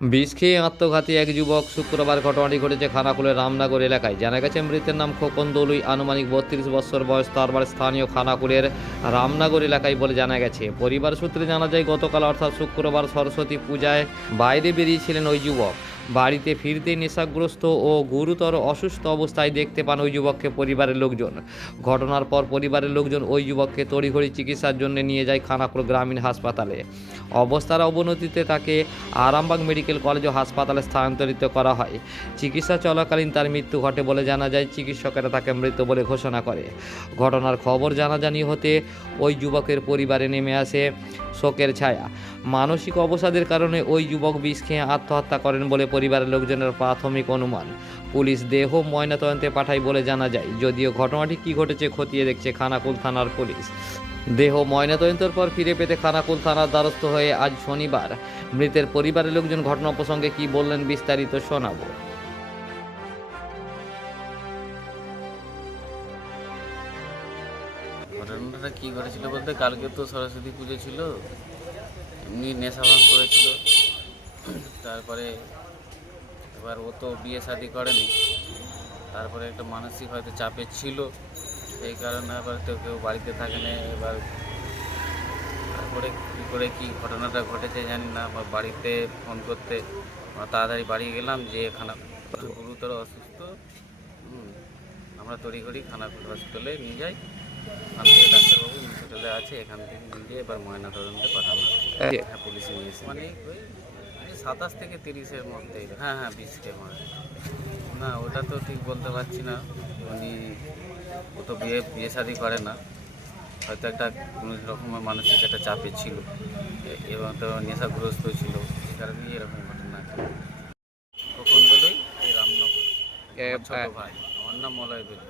বিষ খেয়ে আত্মঘাতী এক যুবক। শুক্রবার ঘটনাটি ঘটেছে খানাকুলের রামনগর এলাকায়। জানা গেছে মৃতের নাম খোকন দলুই, আনুমানিক 32 বছর বয়স। তার বাড়ি স্থানীয় খানাকুলের রামনগর এলাকায় বলে জানা গেছে। পরিবার সূত্রে জানা যায় গতকাল অর্থাৎ শুক্রবার সরস্বতী পূজায় বাইরে বেরিয়েছিলেন ওই যুবক। বাড়িতে ফিরতে নেশাগ্রস্ত ও গুরুতর অসুস্থ অবস্থায় দেখতে পান ওই যুবককে পরিবারের লোকজন। ঘটনার পর পরিবারের লোকজন ওই যুবককে তড়িঘড়ি চিকিৎসার জন্য নিয়ে যায় খানাকুল গ্রামীণ হাসপাতালে। অবস্থার অবনতিতে তাকে আরামবাগ মেডিকেল কলেজ ও হাসপাতালে স্থানান্তরিত করা হয়। চিকিৎসা চলাকালীন তার মৃত্যু ঘটে বলে জানা যায়। চিকিৎসকেরা তাকে মৃত বলে ঘোষণা করে। ঘটনার খবর জানাজানি হতে ওই যুবকের পরিবারে নেমে আসে শোকের ছায়া। মানসিক অবসাদের কারণে ওই যুবক বিষ খেয়ে আত্মহত্যা করেন বলে পরিবারের লোকজনের প্রাথমিক অনুমান। পুলিশ দেহ ময়নাতদন্তে পাঠায় বলে জানা যায়। যদিও ঘটনাটি কী ঘটেছে খতিয়ে দেখছে খানাকুল থানার পুলিশ। দেহ ময়নাতদন্তের পর ফিরে পেতে খানাকুল থানার দ্বারস্থ হয়ে আজ শনিবার মৃতের পরিবারের লোকজন ঘটনা প্রসঙ্গে কী বললেন বিস্তারিত শোনাবো। ঘটনাটা কী ঘটেছিল বলতে, কালকে তো সরস্বতী পুজো ছিল, এমনি নেশা ভাঙ করেছিল। তারপরে এবার ও তো বিয়ে শাদি করেনি, তারপরে একটা মানসিক হয়তো চাপে ছিল, এই কারণে আবার তো কেউ বাড়িতে থাকে না। এবার তারপরে কী করে কী ঘটনাটা ঘটেছে জানি না। আমার বাড়িতে ফোন করতে আমরা তাড়াতাড়ি বাড়ি গেলাম, যে এখানে গুরুতর অসুস্থ। আমরা তড়িঘড়ি খানাকুল হসপিটালে নিয়ে যাই। ওখান থেকে ডাক্তারবাবু হসপিটালে আছে, এখান থেকে নিয়ে গিয়ে এবার ময়নাতদন্তে পাঠানো হয়। হ্যাঁ, পুলিশে নিয়েছে, মানে ওই 27 থেকে 30-এর মধ্যে। হ্যাঁ হ্যাঁ, 20 কে মারা। না, ওটা তো ঠিক বলতে পারছি না। উনি ও তো বিয়ে শাদি করে না, হয়তো একটা কোনো রকমের মানসিক একটা চাপে ছিল এবং তো নেশাগ্রস্ত ছিল, এই কারণেই এরকম ঘটনা। কখন দলই এই রামনগর, আমার ছোটো ভাই, আমার নাম মলয় দলুই।